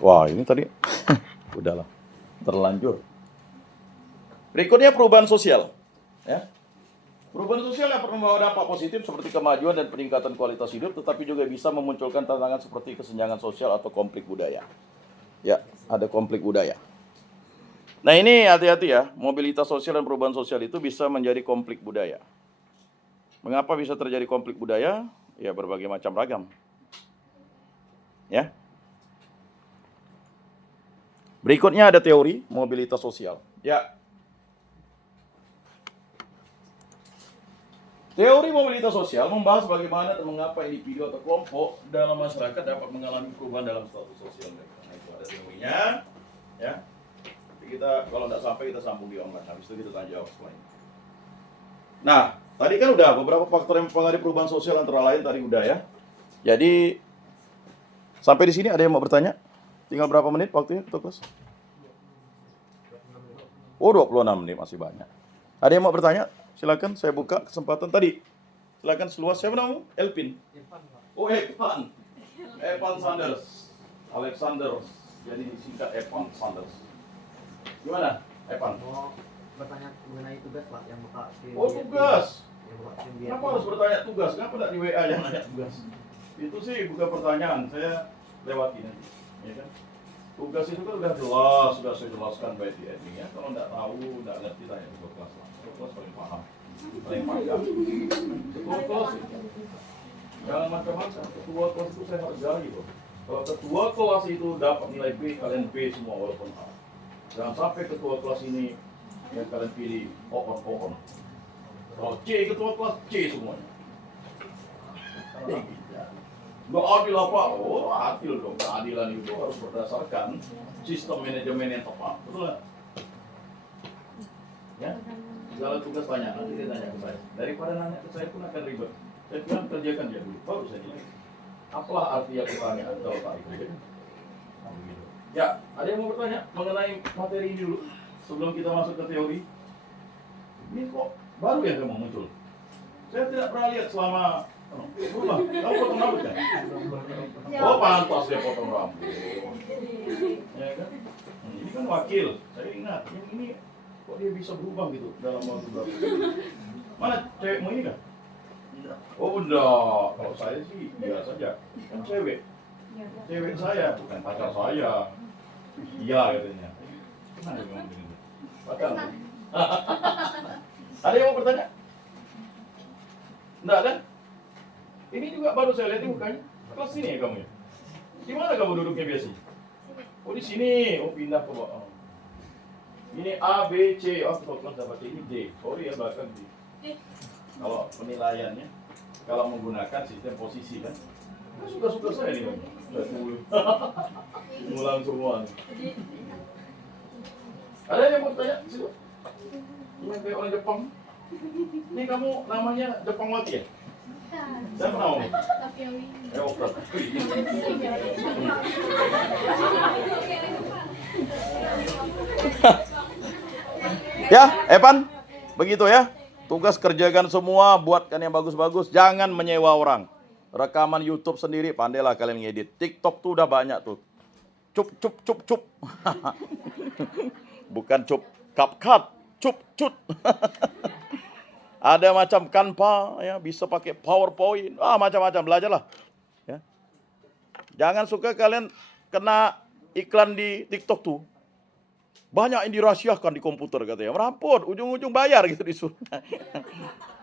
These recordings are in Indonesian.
Wah, ini tadi udahlah, terlanjur. Berikutnya perubahan sosial. Ya. Perubahan sosial dapat membawa dampak positif seperti kemajuan dan peningkatan kualitas hidup, tetapi juga bisa memunculkan tantangan seperti kesenjangan sosial atau konflik budaya. Ya, ada konflik budaya. Nah ini hati-hati ya, mobilitas sosial dan perubahan sosial itu bisa menjadi konflik budaya. Mengapa bisa terjadi konflik budaya? Ya berbagai macam ragam. Ya. Berikutnya ada teori mobilitas sosial. Ya. Teori mobilitas sosial membahas bagaimana dan mengapa individu atau kelompok dalam masyarakat dapat mengalami perubahan dalam status sosial mereka. Nah itu ada teorinya. Ya. Kita kalau tidak sampai kita sambung di online. Habis itu kita tanya jawab setelah ini. Nah, tadi kan udah beberapa faktor yang mempengaruhi perubahan sosial antara lain tadi udah ya. Jadi sampai di sini ada yang mau bertanya? Tinggal berapa menit waktunya, Tugas? Oh, 26 menit masih banyak. Ada yang mau bertanya? Silakan, saya buka kesempatan tadi. Silakan seluas. Siapa namamu? Elvin. Oh, Evan. Evan Sanders. Alexander. Jadi disingkat Evan Sanders. Gimana, Evan? Mau bertanya mengenai tugas Pak yang Bapak kirim. Oh, tugas. Yang Bapak kirim Kenapa harus bertanya tugas? Kenapa tidak di WA yang nanya tugas? Itu sih bukan pertanyaan, saya lewati nanti. Ya kan? Tugas itu kan udah jelas, sudah saya jelaskan baik di admin ya. Kalau tidak tahu, tidak ngerti, tanya ketua kelas lah. Ketua kelas paling paham, paling paham. Ketua kelas itu jangan macam-macam. Ketua kelas itu saya hargai loh. Kalau ketua kelas itu dapat nilai B, kalian B semua walaupun A. Jangan sampai ketua kelas ini yang kalian pilih on. Kalau C ketua kelas C semuanya. Nggak adil apa? Oh adil dong. Keadilan itu harus berdasarkan sistem manajemen yang tepat. Betul nggak? Ya. Segala tugas tanya, nanti dia tanya ke saya. Daripada nanya ke saya pun akan ribet. Saya bilang kerjakan dia dulu. Baru saya nilai. Apalah artinya pertanyaan kalau tak ikut? Nah, begitu. Ya, ada yang mau bertanya mengenai materi ini dulu sebelum kita masuk ke teori? Ini kok baru ya kamu muncul? Saya tidak pernah lihat selama berubah. Kamu potong rambut kan? Oh pantas dia potong rambut. Ya kan? Ini kan wakil. Saya ingat yang ini kok dia bisa berubah gitu dalam waktu berapa? Mana cewekmu ini kan? Oh udah. Kalau saya sih biasa saja. Kan cewek. Cewek saya bukan pacar saya. Iya katanya. Gimana ngomong begini? Pacar. Ada yang mau bertanya? Enggak kan? Ini juga baru saya lihat mukanya. Kelas sini ya kamu ya? Di mana kamu duduknya biasa? Oh di sini. Oh pindah ke bawah. Ini A, B, C. Oh kelas dapat ini D. Oh iya belakang D. Kalau penilaiannya, kalau menggunakan sistem posisi kan? Suka-suka saya nih kamu. Ngulang semua. Ada yang mau tanya? Ini kayak orang Jepang. Ini kamu namanya Jepangwati ya? Siapa namamu? Ya, Evan, begitu ya. Tugas kerjakan semua, buatkan yang bagus-bagus. Jangan menyewa orang. Rekaman YouTube sendiri, pandailah kalian ngedit. TikTok tuh udah banyak tuh. Cup. Bukan cup, cut. Cup. Ada macam Canva, ya bisa pakai PowerPoint, macam-macam belajarlah. Ya. Jangan suka kalian kena iklan di TikTok tuh. Banyak yang dirahasiakan di komputer katanya. Merampok, ujung-ujung bayar gitu disuruh.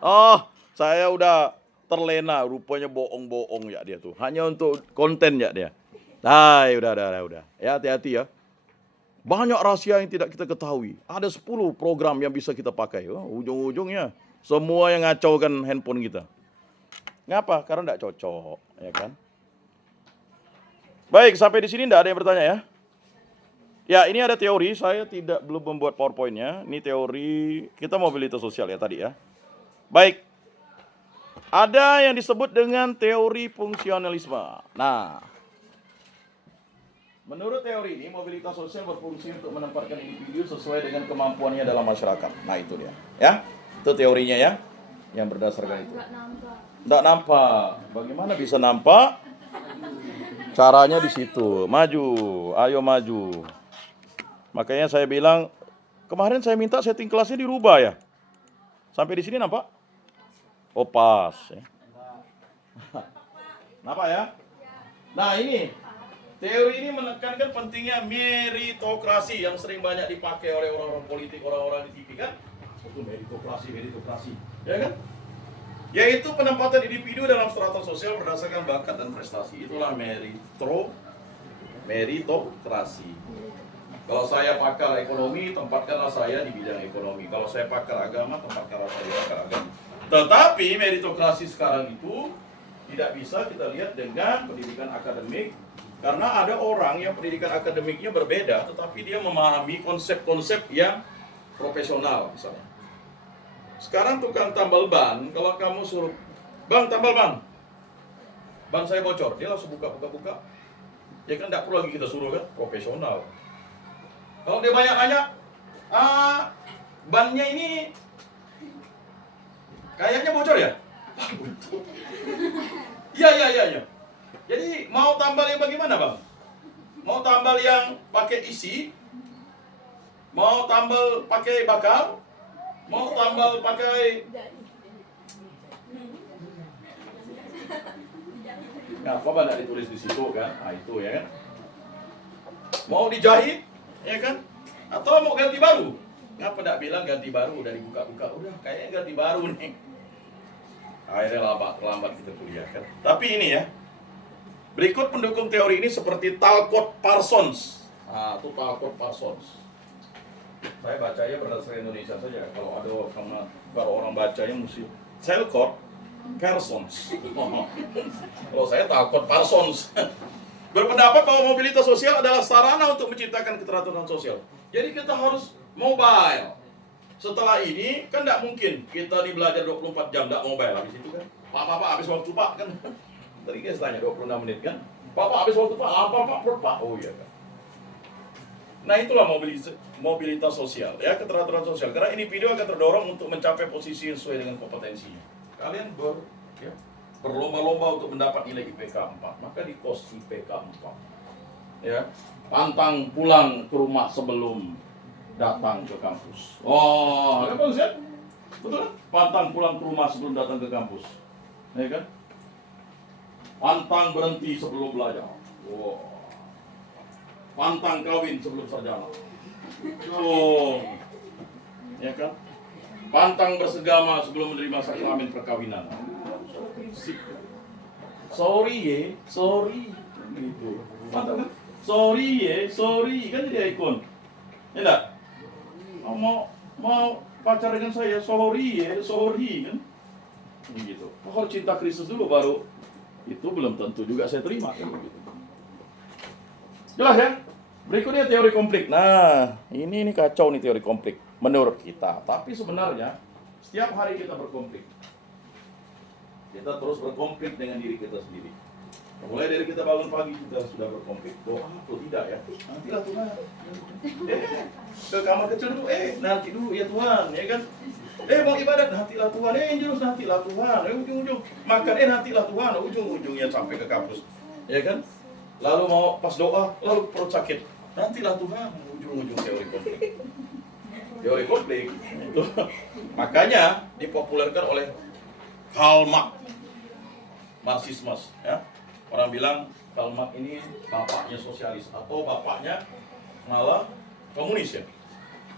Oh, saya udah terlena, rupanya bohong-bohong ya dia tuh. Hanya untuk konten ya dia. Nah, udah. Ya hati-hati ya. Banyak rahasia yang tidak kita ketahui. Ada 10 program yang bisa kita pakai. Ujung-ujungnya semua yang ngacaukan handphone kita. Ngapa? Karena tidak cocok, ya kan? Baik, sampai di sini tidak ada yang bertanya ya. Ya, ini ada teori. Saya belum membuat PowerPoint-nya. Ini teori kita mobilitas sosial ya tadi ya. Baik. Ada yang disebut dengan teori fungsionalisme. Nah, menurut teori ini, mobilitas sosial berfungsi untuk menempatkan individu sesuai dengan kemampuannya dalam masyarakat. Nah, itu dia. Ya, itu teorinya ya, yang berdasarkan itu. Tidak nampak. Bagaimana bisa nampak? Caranya di situ, maju, ayo maju. Makanya saya bilang, kemarin saya minta setting kelasnya dirubah ya. Sampai di sini nampak? Oh pas. Ya. Nampak ya? Nah ini, teori ini menekankan pentingnya meritokrasi yang sering banyak dipakai oleh orang-orang politik, orang-orang di TV kan? Itu meritokrasi, ya kan? Yaitu penempatan individu dalam strata sosial berdasarkan bakat dan prestasi. Itulah meritokrasi. Kalau saya pakar ekonomi, tempatkanlah saya di bidang ekonomi. Kalau saya pakar agama, tempatkanlah saya di pakar agama. Tetapi meritokrasi sekarang itu tidak bisa kita lihat dengan pendidikan akademik, karena ada orang yang pendidikan akademiknya berbeda, tetapi dia memahami konsep-konsep yang profesional misalnya. Sekarang tukang tambal ban, kalau kamu suruh, bang tambal ban saya bocor, dia langsung buka. Ya kan tidak perlu lagi kita suruh kan, profesional. Kalau dia banyak-banyak, bannya ini kayaknya bocor ya? Iya. Jadi mau tambal yang bagaimana bang? Mau tambal yang pakai isi? Mau tambal pakai bakal? Mau tambal pakai... Nah, apa tidak ditulis di situ kan? Nah itu ya kan. Mau dijahit, ya kan? Atau mau ganti baru? Ngapa tidak bilang ganti baru dari buka-buka? Udah kayaknya ganti baru nih. Akhirnya terlambat kita kuliah kan. Tapi ini ya, berikut pendukung teori ini seperti Talcott Parsons. Nah, itu Talcott Parsons. Saya bacanya berdasarkan Indonesia saja. Kalau orang bacanya mesti Talcott Parsons. Kalau saya Talcott Parsons. Berpendapat bahwa mobilitas sosial adalah sarana untuk menciptakan keteraturan sosial. Jadi kita harus mobile. Setelah ini kan tidak mungkin kita belajar 24 jam tidak mobile habis itu kan. Pak habis waktu Pak kan. Tadi kita tanya 26 menit kan. Pak habis waktu Pak, apa Pak? Oh iya kan. Nah itulah mobilitas sosial ya, keteraturan sosial. Karena individu akan terdorong untuk mencapai posisi yang sesuai dengan kompetensinya. Kalian berlomba-lomba untuk mendapat nilai IPK 4, maka di kos IPK 4. Ya, pantang pulang ke rumah sebelum datang ke kampus. Oh, ada bagus ya? Betul kan? Pantang pulang ke rumah sebelum datang ke kampus. Ya kan? Pantang berhenti sebelum belajar. Wow. Pantang kawin sebelum sarjana. Oh. Ya kan? Pantang bersegama sebelum menerima sakramen perkawinan. Sorry gitu. Pantang kan? Sorry kan jadi ikon. Ya enggak? Mau pacar dengan saya, sorry kan? Gitu. Kalau cinta Kristus dulu baru itu belum tentu juga saya terima kan begitu. Jelas ya? Berikutnya teori konflik. Nah, ini kacau nih teori konflik menurut kita. Tapi sebenarnya setiap hari kita berkonflik. Kita terus berkonflik dengan diri kita sendiri. Mulai dari kita bangun pagi kita sudah berkonflik. Doa atau tidak ya? Nantilah Tuhan. Ke kamar kecil dulu. Nanti dulu ya Tuhan, ya kan? Mau ibadat, nantilah Tuhan. Jurus nantilah Tuhan. Ujung-ujung makan, nantilah Tuhan. Ujung-ujungnya sampai ke kampus, ya kan? Lalu mau pas doa, lalu perut sakit. Nantilah Tuhan, ujung-ujung teori konflik. Teori konflik itu makanya dipopulerkan oleh Karl Marx, Marxisme, ya. Orang bilang Karl Marx ini bapaknya sosialis atau bapaknya malah komunis ya.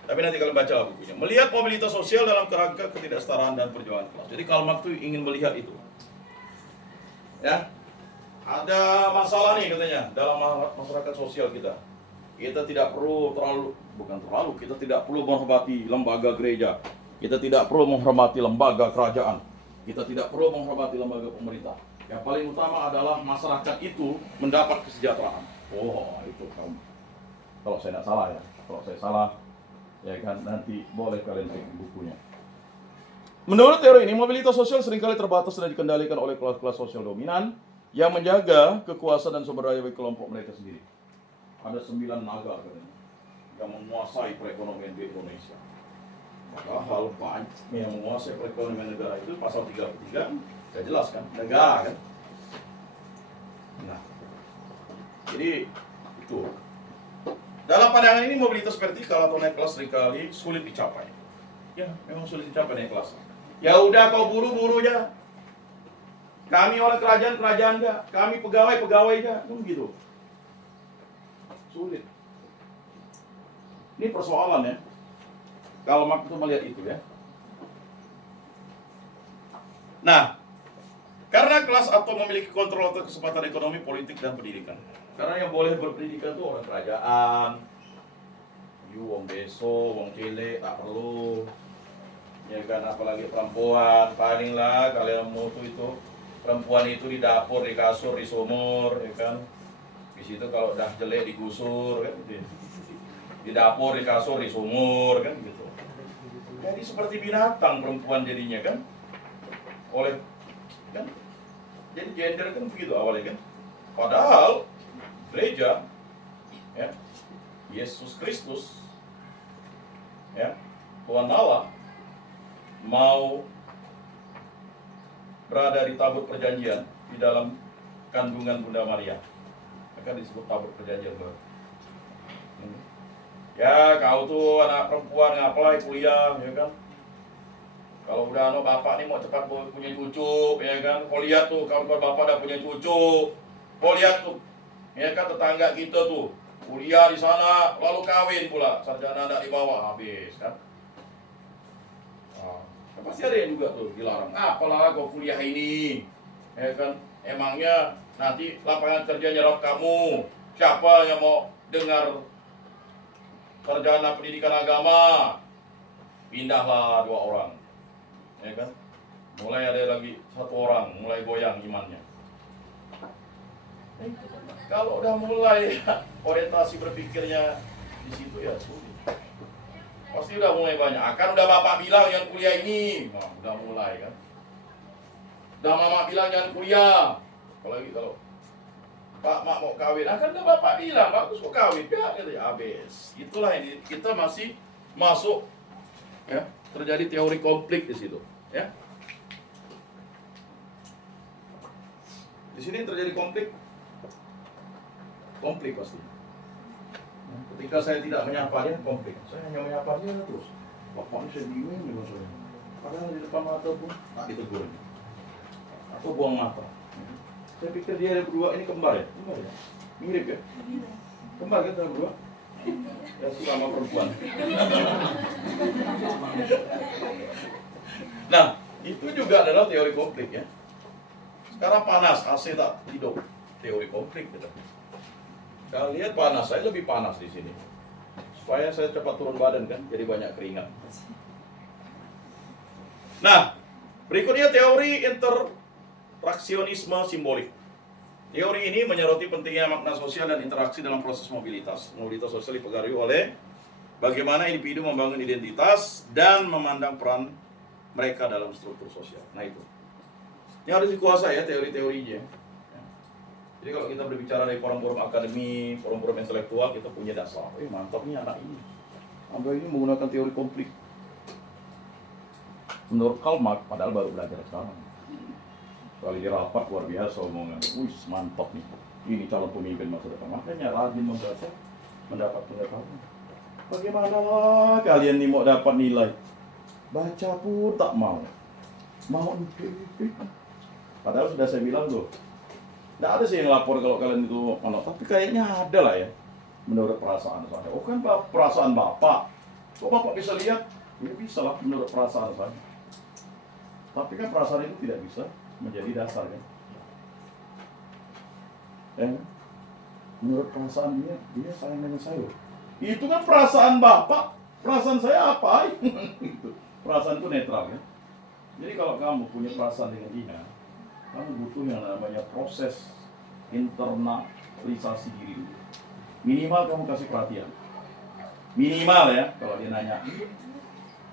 Tapi nanti kalian baca bukunya. Melihat mobilitas sosial dalam kerangka ketidaksetaraan dan perjuangan kelas. Jadi Karl Marx itu ingin melihat itu. Ya. Ada masalah nih katanya dalam masyarakat sosial kita. Kita tidak perlu kita tidak perlu menghormati lembaga gereja. Kita tidak perlu menghormati lembaga kerajaan. Kita tidak perlu menghormati lembaga pemerintah. Yang paling utama adalah masyarakat itu mendapat kesejahteraan. Oh, itu kalau saya tidak salah ya. Kalau saya salah, ya kan nanti boleh kalian cek bukunya. Menurut teori ini, mobilitas sosial seringkali terbatas dan dikendalikan oleh kelas-kelas sosial dominan yang menjaga kekuasaan dan sumber daya bagi kelompok mereka sendiri. Ada 9 naga katanya yang menguasai perekonomian di Indonesia. Padahal banyak yang menguasai perekonomian negara itu pasal 33 saya jelaskan negara kan. Nah, Jadi itu. Dalam pandangan ini mobilitas vertikal atau naik kelas seringkali sulit dicapai. Ya, memang sulit dicapai naik kelas. Ya udah kau buru-buru aja. Kami orang kerajaan aja, kami pegawai aja, kan gitu. Sulit. Ini persoalan ya. Kalau Marx itu melihat itu ya. Nah, karena kelas atau memiliki kontrol atau kesempatan ekonomi, politik, dan pendidikan. Karena yang boleh berpendidikan itu orang kerajaan. Wong beso, wong cilik, tak perlu. Ya kan, apalagi perempuan. Paling lah kalian mau itu. Perempuan itu di dapur, di kasur, di sumur, ya kan. Di situ kalau udah jelek digusur, kan gitu. Di dapur, di kasur, di sumur, kan gitu. Jadi seperti binatang perempuan jadinya kan. Oleh kan. Jadi gender kan begitu awalnya kan. Padahal gereja ya, Yesus Kristus ya, Tuhan Allah mau berada di tabut perjanjian di dalam kandungan Bunda Maria. Akan disebut tabut perjanjian baru. Ya, kau tuh anak perempuan ngapain kuliah, ya kan? Kalau udah bapak nih mau cepat punya cucu, ya kan? Kau lihat tuh kawan-kawan bapak udah punya cucu. Kau lihat tuh, ya kan tetangga kita tuh kuliah di sana, lalu kawin pula, sarjana anak di bawah habis, kan? Pasti ada yang juga tuh dilarang. Apalah kau kuliah ini, ya kan? Emangnya nanti lapangan kerja nyerap kamu? Siapa yang mau dengar sarjana pendidikan agama? Pindahlah 2 orang, ya kan? Mulai ada lagi 1 orang, mulai goyang imannya. Kalau udah mulai orientasi berpikirnya di situ ya sulit. Pasti udah mulai banyak. Akan udah bapak bilang jangan kuliah ini, nah, udah mulai kan. Udah mama bilang jangan kuliah. Apalagi kalau Pak Mak mau kawin, akan udah bapak bilang bagus kok kawin, ya gitu ya habis. Itulah ini kita masih masuk ya, terjadi teori konflik di situ, ya. Di sini terjadi konflik pasti. Ketika saya tidak menyapa dia, konflik. Saya hanya menyapa dia terus. Bapak ini saya bingung dengan saya. Padahal di depan mata pun tak ditegur. Atau buang mata. Saya pikir dia berdua ini kembar ya? Kembar ya? Mirip ya? Kembar kan berdua? Ya sama perempuan. Nah, itu juga adalah teori konflik ya. Sekarang panas, AC tak hidup. Teori konflik gitu. Kalau lihat panas, saya lebih panas di sini. Supaya saya cepat turun badan kan, jadi banyak keringat. Nah, berikutnya teori interaksionisme simbolik. Teori ini menyoroti pentingnya makna sosial dan interaksi dalam proses mobilitas. Mobilitas sosial dipengaruhi oleh bagaimana individu membangun identitas dan memandang peran mereka dalam struktur sosial. Nah itu. Ini harus dikuasai ya teori-teorinya. Jadi kalau kita berbicara dari forum-forum akademi, forum-forum intelektual, kita punya dasar. Mantap nih anak ini. Anda ini menggunakan teori konflik. Menurut Karl Marx, padahal baru belajar sekarang. Kali di rapat luar biasa omongan. Wih, mantap nih. Ini calon pemimpin masa depan. Makanya rajin membaca, mendapat pengetahuan. Bagaimana kalian nih mau dapat nilai? Baca pun tak mau. Mau padahal sudah saya bilang tuh. Tidak ada sih yang lapor kalau kalian itu tapi kayaknya ada lah ya. Menurut perasaan saya. Oh kan perasaan bapak. Kok bapak bisa lihat? Ya bisa lah menurut perasaan saya. Tapi kan perasaan itu tidak bisa menjadi dasar kan. Menurut perasaan dia sayang dengan saya. Itu kan perasaan bapak. Perasaan saya apa? Itu. Perasaan itu netral ya. Jadi kalau kamu punya perasaan dengan dia, kamu butuh yang namanya proses internalisasi diri dulu. Minimal kamu kasih perhatian. Minimal ya, kalau dia nanya.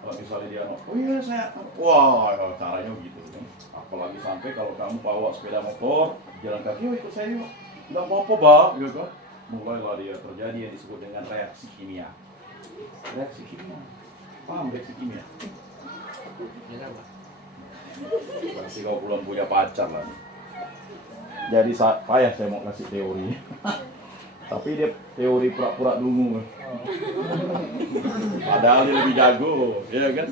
Kalau misalnya dia oh iya saya, wah caranya begitu kan. Apalagi sampai kalau kamu bawa sepeda motor, jalan kaki, oh ikut saya yuk. Nggak apa-apa bah, gitu kan. Mulailah dia terjadi yang disebut dengan reaksi kimia. Reaksi kimia. Paham reaksi kimia? Ya apa? Pasti kau belum punya pacar lah. Jadi payah saya mau kasih teori. Tapi dia teori pura-pura dungu. Padahal dia lebih jago, ya kan?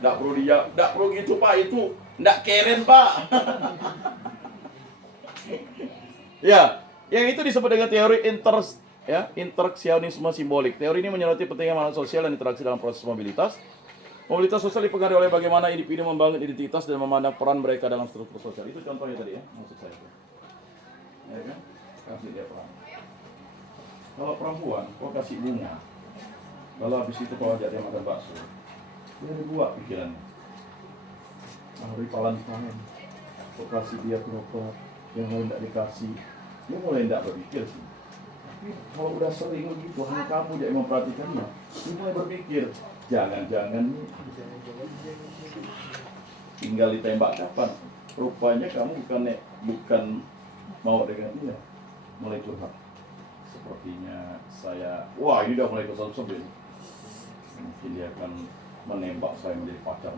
Nggak perlu gitu Pak, itu nggak keren Pak. Ya, yang itu disebut dengan teori interaksionisme simbolik. Teori ini menyoroti pentingnya makna sosial dan interaksi dalam proses mobilitas. Mobilitas sosial dipengaruhi oleh bagaimana individu membangun identitas dan memandang peran mereka dalam struktur sosial. Itu contohnya tadi ya, maksud saya. Ya kan? Kasih dia peran. Kalau perempuan, kau kasih bunga. Lalu habis itu kau ajak dia makan bakso. Dia dibuat pikirannya. Hari Valentine, kau kasih dia kerupuk, yang lain tidak dikasih. Dia mulai tidak berpikir sih. Tapi kalau udah sering begitu, hanya kamu yang memperhatikannya. Dia mulai berpikir, jangan-jangan tinggal ditembak kapan? Rupanya kamu bukan mau dengan dia. Mulai curhat. Sepertinya saya, wah ini udah mulai kesel-kesel. Mungkin dia akan menembak saya menjadi pacar.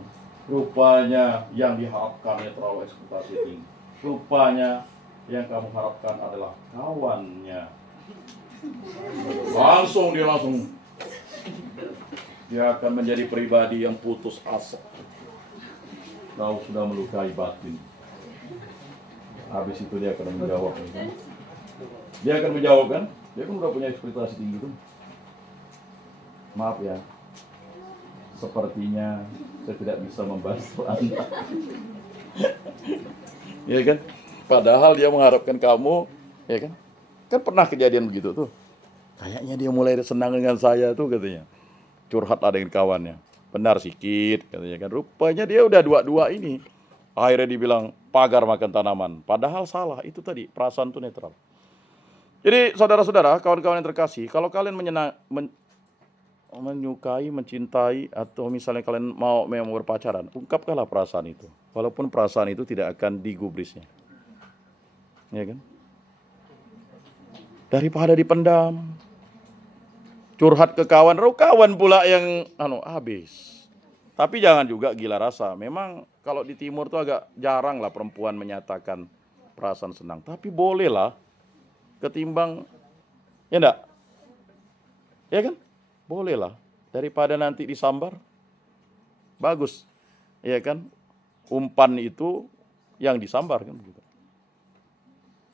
Rupanya yang diharapkannya terlalu ekspektasi tinggi. Rupanya yang kamu harapkan adalah kawannya. Dia akan menjadi pribadi yang putus asa. Kau sudah melukai batin. Habis itu dia akan menjawab. Dia akan menjawab kan? Dia kan udah punya ekspektasi tinggi tuh. Maaf ya. Sepertinya saya tidak bisa membantu Anda. Ya kan? Padahal dia mengharapkan kamu, ya kan? Kan pernah kejadian begitu tuh. Kayaknya dia mulai senang dengan saya tuh katanya. Curhat lah dengan kawannya. Benar sikit katanya kan. Rupanya dia udah dua-dua ini. Akhirnya dibilang pagar makan tanaman. Padahal salah. Itu tadi perasaan tuh netral. Jadi saudara-saudara, kawan-kawan yang terkasih, kalau kalian menyukai, mencintai, atau misalnya kalian mau berpacaran, ungkapkanlah perasaan itu. Walaupun perasaan itu tidak akan digubrisnya. Ya kan? Daripada dipendam. Curhat ke kawan pula yang habis. Tapi jangan juga gila rasa. Memang kalau di timur tuh agak jarang lah perempuan menyatakan perasaan senang. Tapi bolehlah. Ketimbang, ya enggak? Ya kan? Boleh lah. Daripada nanti disambar, bagus. Ya kan? Umpan itu yang disambar kan begitu.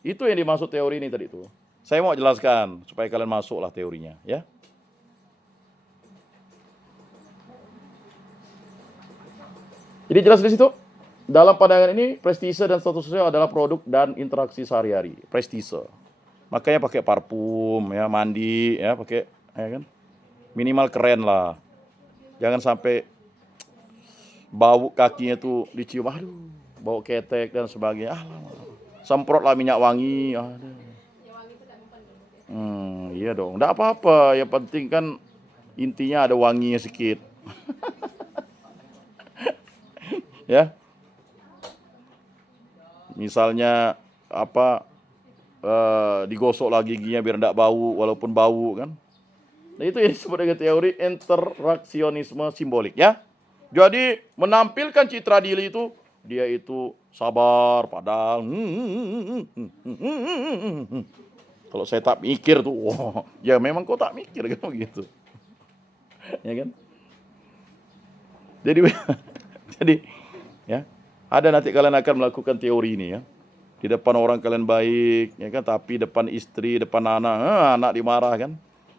Itu yang dimaksud teori ini tadi itu. Saya mau jelaskan supaya kalian masuklah teorinya, ya. Jadi jelas di situ. Dalam pandangan ini, prestise dan status sosial adalah produk dan interaksi sehari-hari. Prestise. Makanya pakai parfum, ya, mandi, ya, pakai, ya kan? Minimal keren lah. Jangan sampai bau kakinya tuh dicium, aduh, bau ketek dan sebagainya. Semprotlah minyak wangi. Iya dong, enggak apa-apa. Yang penting kan intinya ada wanginya sedikit. Ya. Misalnya digosok lagi giginya biar enggak bau walaupun bau kan. Nah, itu yang disebut dengan teori interaksionisme simbolik ya. Jadi menampilkan citra diri itu dia itu sabar padahal kalau saya tak mikir tuh, wah, ya memang kau tak mikir kan begitu. Ya kan? Jadi ya, ada nanti kalian akan melakukan teori ini ya. Di depan orang kalian baik, ya kan, tapi depan istri, depan anak dimarah kan.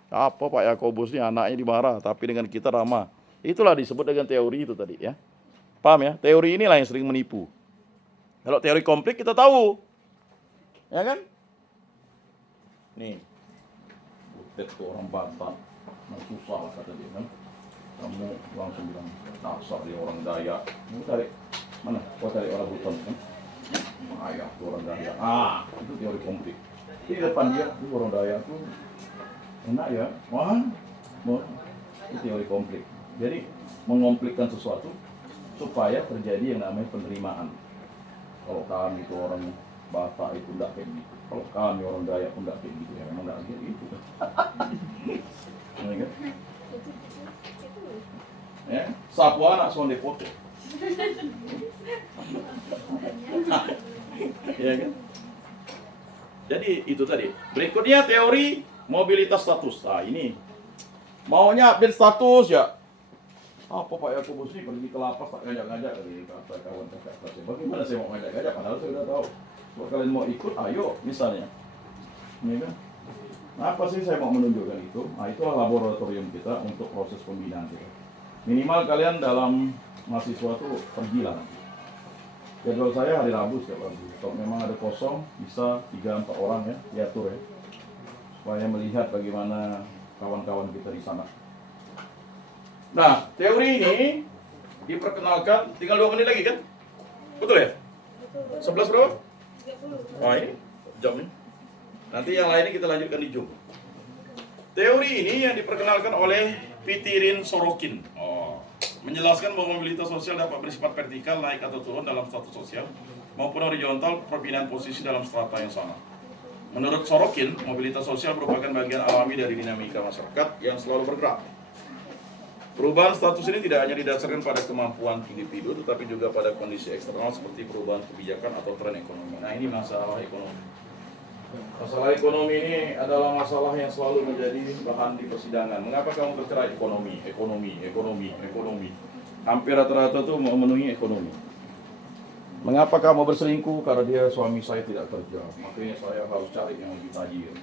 Apa Pak Yakobus ini anaknya dimarah, tapi dengan kita ramah. Itulah disebut dengan teori itu tadi ya. Paham ya? Teori inilah yang sering menipu. Kalau teori konflik kita tahu. Ya kan? Nih. Butet tuh orang Batak. Susah kata dia kan. Kamu langsung bilang, dasar dia orang Dayak. Kamu cari, mana? Kau cari orang Buton kan? Ayah tuh orang Dayak. Itu teori konflik. Di depan dia, itu orang Dayak tuh enak ya. Itu teori konflik. Jadi mengonflikkan sesuatu supaya terjadi yang namanya penerimaan. Kalau kami itu orang Batak itu enggak kayak gitu. Kalau kami orang Dayak pun enggak kayak gitu. Ya memang enggak kayak gitu. Ya, sapu anak sonde foto. Ya kan? Jadi itu tadi. Berikutnya teori mobilitas status. Nah ini maunya update status ya. Apa Pak Yakobus ini pergi ke lapas tak ngajak-ngajak dari kata kawan kakak kelasnya. Bagaimana saya mau ngajak-ngajak padahal saya sudah tahu. Kalau kalian mau ikut, ayo misalnya. Ini kan. Nah, apa sih saya mau menunjukkan itu? Nah itulah laboratorium kita untuk proses pembinaan kita. Minimal kalian dalam mahasiswa tuh pergilah. Jadwal saya hari Rabu setiap Rabu. Kalau memang ada kosong, bisa 3-4 orang ya, diatur ya. Supaya melihat bagaimana kawan-kawan kita di sana. Nah, teori ini diperkenalkan, tinggal 2 menit lagi kan? Betul ya? 11 berapa? 30. Nah ini, jam ini. Nanti yang lainnya kita lanjutkan di Zoom. Teori ini yang diperkenalkan oleh Pitirin Sorokin. Menjelaskan bahwa mobilitas sosial dapat bersifat vertikal, naik atau turun dalam status sosial, maupun horizontal, perpindahan posisi dalam strata yang sama. Menurut Sorokin, mobilitas sosial merupakan bagian alami dari dinamika masyarakat yang selalu bergerak. Perubahan status ini tidak hanya didasarkan pada kemampuan individu, tetapi juga pada kondisi eksternal seperti perubahan kebijakan atau tren ekonomi. Nah ini masalah ekonomi. Masalah ekonomi ini adalah masalah yang selalu menjadi bahan di persidangan. Mengapa kamu bercerai? Ekonomi. Hampir rata-rata tuh memenuhi ekonomi. Mengapa kamu berselingkuh? Karena dia suami saya tidak kerja. Makanya saya harus cari yang lebih tajir.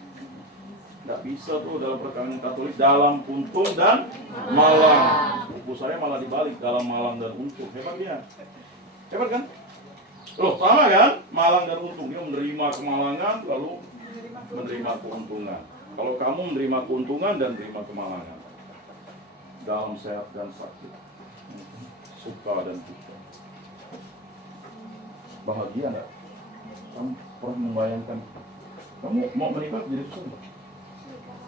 Tidak bisa tuh dalam perkawinan Katolik dalam untung dan malang. Buku saya malah dibalik dalam malang dan untung. Hebat dia. Hebat kan? Loh sama kan? Malang dan untung. Dia menerima kemalangan lalu menerima keuntungan. Kalau kamu menerima keuntungan dan menerima kemalangan, dalam sehat dan sakit, suka dan duka, bahagia enggak? Kamu pernah membayangkan kamu mau menikah jadi susah?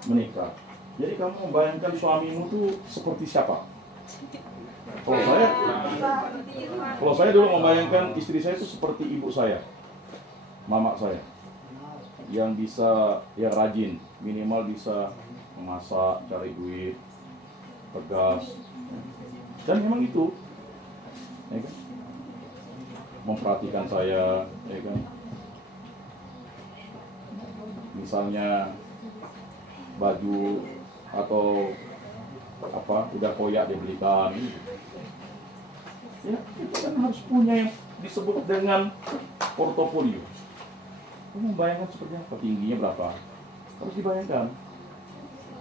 Menikah. Jadi kamu membayangkan suamimu tuh seperti siapa? Kalau saya dulu membayangkan istri saya itu seperti ibu saya, mama saya, yang bisa, yang rajin, minimal bisa memasak, cari duit, tegas, dan memang itu, ya kan? Memperhatikan saya, ya kan? Misalnya baju atau apa udah koyak dibelikan. Ya, itu kan harus punya yang disebut dengan portofolio. Kamu membayangkan seperti apa? Tingginya berapa? Harus dibayangkan.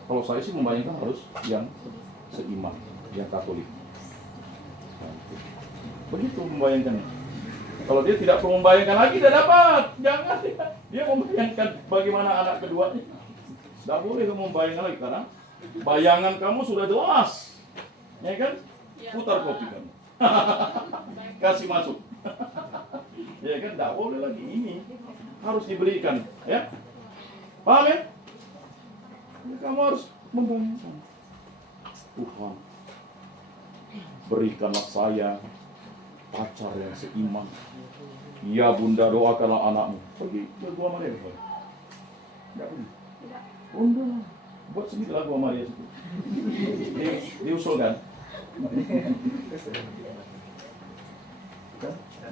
Kalau saya sih membayangkan harus yang seiman, yang Katolik. Begitu membayangkannya. Kalau dia tidak perlu membayangkan lagi, tidak dapat. Jangan dia membayangkan bagaimana anak keduanya. Tidak boleh kamu membayangkan lagi karena bayangan kamu sudah jelas. Ya kan? Putar kopi kamu. Kasih masuk. Ya kan? Tidak boleh lagi ini. Harus diberikan. Ya? Paham ya? Kamu harus membayangkan. Tuhan, berikanlah saya pacar yang seiman. Ya Bunda, doakanlah anakmu. Pergi berdoa Maria. Tidak pergi. Bunda, buat sendiri lagu Maria itu. Diusulkan.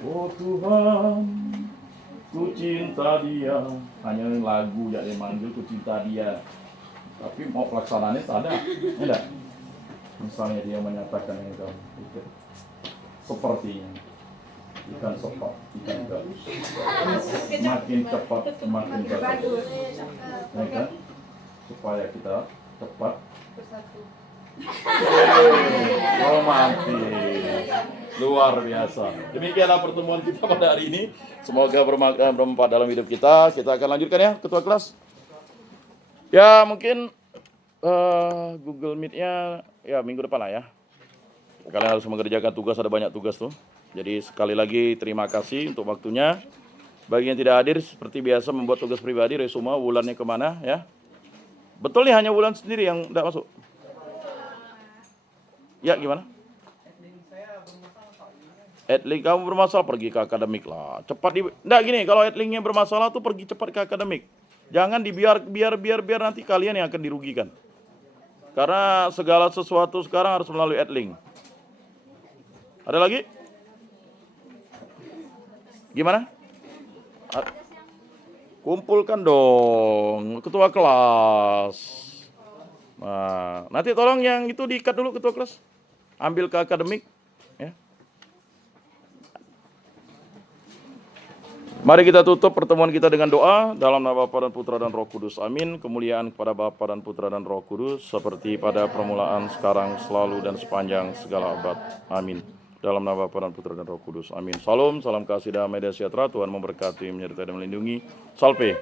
Oh Tuhan, ku cinta dia. Hanya lagu yang dia manggil, ku cinta dia. Tapi mau pelaksanaannya tak ada. Tidak. Misalnya dia menyatakan yang kamu itu sepertinya ikan sepat, ikan gabus. Makin cepat, makin bagus. Ya kan? Supaya kita cepat bersatu. Romantis, luar biasa. Demikianlah pertemuan kita pada hari ini. Semoga bermanfaat dalam hidup kita. Kita akan lanjutkan ya, ketua kelas. Ya mungkin Google Meet-nya ya minggu depan lah ya. Kalian harus mengerjakan tugas, ada banyak tugas tuh. Jadi sekali lagi terima kasih untuk waktunya. Bagi yang tidak hadir seperti biasa membuat tugas pribadi, resume bulannya kemana ya. Betul nih hanya bulan sendiri yang tidak masuk. Ya gimana? Adlink kamu bermasalah pergi ke akademik lah. Cepat enggak gini, kalau adlinknya bermasalah tuh pergi cepat ke akademik. Jangan biar nanti kalian yang akan dirugikan. Karena segala sesuatu sekarang harus melalui adlink. Ada lagi? Gimana? Kumpulkan dong ketua kelas. Nah, nanti tolong yang itu diikat dulu ketua kelas. Ambil ke akademik. Ya. Mari kita tutup pertemuan kita dengan doa dalam nama Bapa dan Putra dan Roh Kudus. Amin. Kemuliaan kepada Bapa dan Putra dan Roh Kudus seperti pada permulaan, sekarang, selalu dan sepanjang segala abad. Amin. Dalam nama Bapa dan Putra dan Roh Kudus. Amin. Salam, salam kasih damai dan sejahtera. Tuhan memberkati, menyertai dan melindungi. Salve.